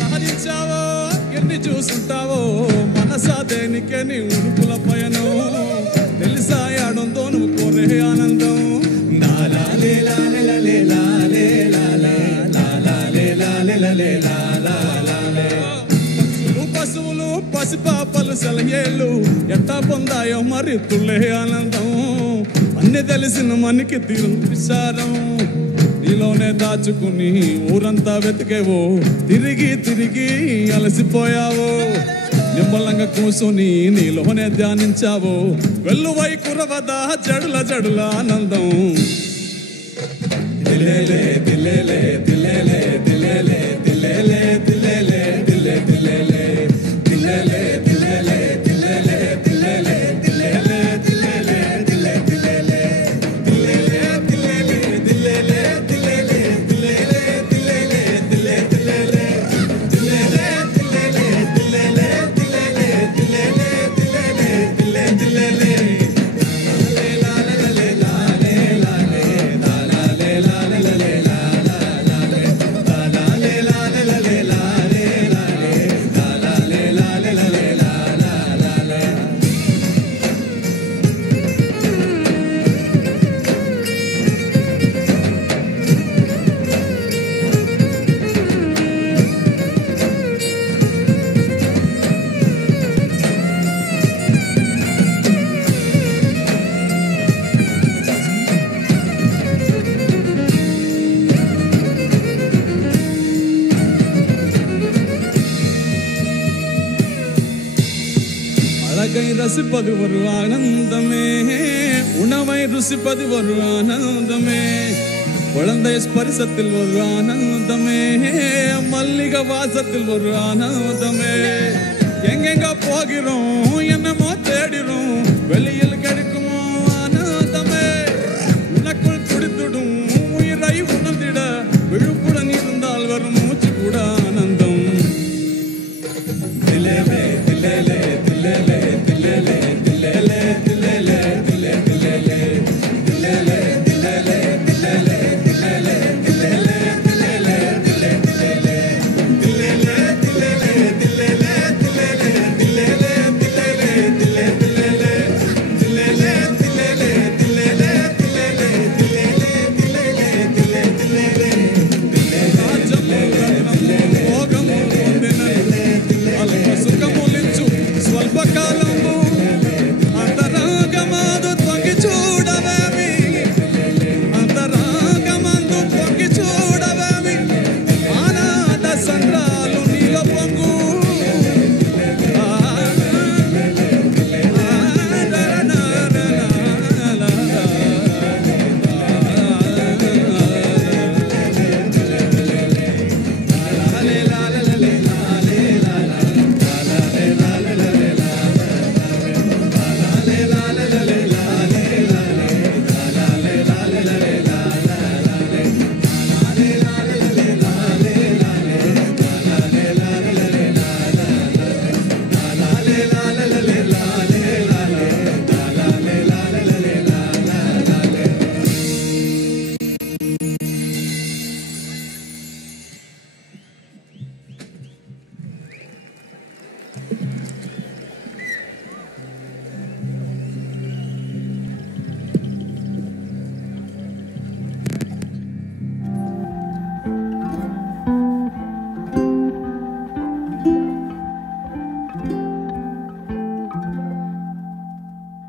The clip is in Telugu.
సాధించావో ఎన్ని చూసుంటావో మనసా దేనికే నీ ఉడుకుల పయనం తెలిసా యాడుందో నువ్వు కోరే ఆనందం పశువులు పసిపాపలు సెలయేళ్ళు ఎట్టా పొందాయో మరి తుళ్ళే ఆనందం అన్ని తెలిసిన మనకి తీరు విచారం నీలోనే దాచుకుని ఊరంతా వెతికేవో తిరిగి తిరిగి అలసిపోయావో నిమ్మలంగా కూసుని నీలోనే ధ్యానించావో వెల్లువై కురవదా జడుల జడుల ఆనందం దిలేలే దిలేలే దిలేలే దిలేలే దిలేలే దిలేలే దిలే దిలేలే దిలేలే దిలేలే దిలేలే దిలేలే దిలేలే దిలేలే దిలే దిలేలే దిలేలే దిలేలే దిలేలే దిలేలే దిలేలే దిలేలే దిలే దిలేలే దిలేలే దిలేలే దిలేలే దిలేలే దిలేలే దిలేలే దిలే దిలేలే அழகை ரசிப்பது ஒரு ஆனந்தமே உணவை ருசிப்பது ஒரு ஆனந்தமே குழந்தை ஸ்பரிசத்தில் ஒரு ஆனந்தமே மல்லிகை வாசத்தில் ஒரு ஆனந்தமே எங்கெங்க போகிறோம் என்னமோ தேடிறோம் வெளியில் கிடைக்குமோ ஆனந்தமே உனக்குள் துடித்துடும் உயிரை உணர்ந்திட விழுப்புடன் இருந்தால் வரும் மூச்சு கூட ஆனந்தம் திலேலே திலேலே திலேலே திலேலே திலேலே திலேலே திலே திலேலே திலேலே திலேலே திலேலே திலேலே திலேலே திலேலே திலே திலேலே திலேலே திலேலே திலேலே திலேலே திலேலே திலேலே திலே திலேலே திலேலே திலேலே திலேலே திலேலே திலேலே திலேலே திலே திலேலே திலேலே భోగము పొందినలే అల్ప సుఖములిచ్చు స్వల్పకాలము అంతరంగమందు తొంగి చూడవేమి అంతరంగమందు తొంగి చూడవేమి ఆనంద సంద్రాలు నీలో పొంగు la la la la